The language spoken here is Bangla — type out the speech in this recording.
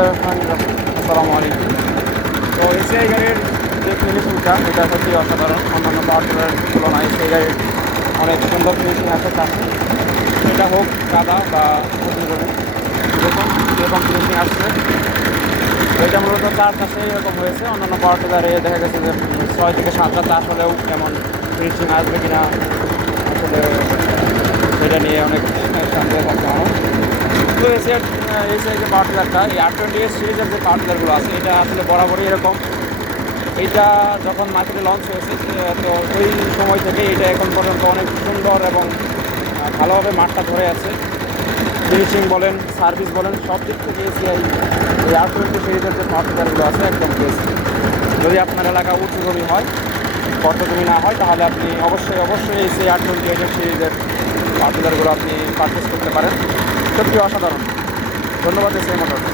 আসসালামু আলাইকুম। তো এসিআই গাড়ির যে ফিনিশিংটা এটা সত্যি অসাধারণ। অন্যান্য পাওয়ার টিলারের তুলনায় এসিআই গাড়ির অনেক সুন্দর ফিনিশিং আছে চাষে, এটা হোক কাদা বা নতুন জমি, দেখুন এরকম ফিনিশিং আসছে। তো এটা মূলত 4 চাষে এরকম হয়েছে। অন্যান্য পাওয়ার টিলারে দেখা গেছে যে 6 থেকে 7টা চাষ হলেও কেমন ফিনিশিং আসবে কিনা আসলে সেটা নিয়ে অনেক সন্দেহ থাকে আমার। তো এসিআই যে পাওয়ার টিলারটা, এই R20S সিরিজের যে পাওয়ার টিলারগুলো আছে এটা আসলে বরাবরই এরকম। এইটা যখন মার্কেটে লঞ্চ হয়েছে তো ওই সময় থেকে এটা এখন পর্যন্ত অনেক সুন্দর এবং ভালোভাবে মাঠটা ধরে আছে। ফিনিশিং বলেন, সার্ভিস বলেন, সব দিক থেকে এসিআই এই R20 সিরিজের যে পাওয়ার টিলারগুলো আছে একদম বেস্ট। যদি আপনার এলাকা উঁচু জমি হয়, বদ্ধ জমি না হয়, তাহলে আপনি অবশ্যই এসিআই R20 সিরিজের পাওয়ার টিলারগুলো আপনি পারচেস করতে পারেন। সত্যি অসাধারণ। ধন্যবাদ এসিআই মোটরস।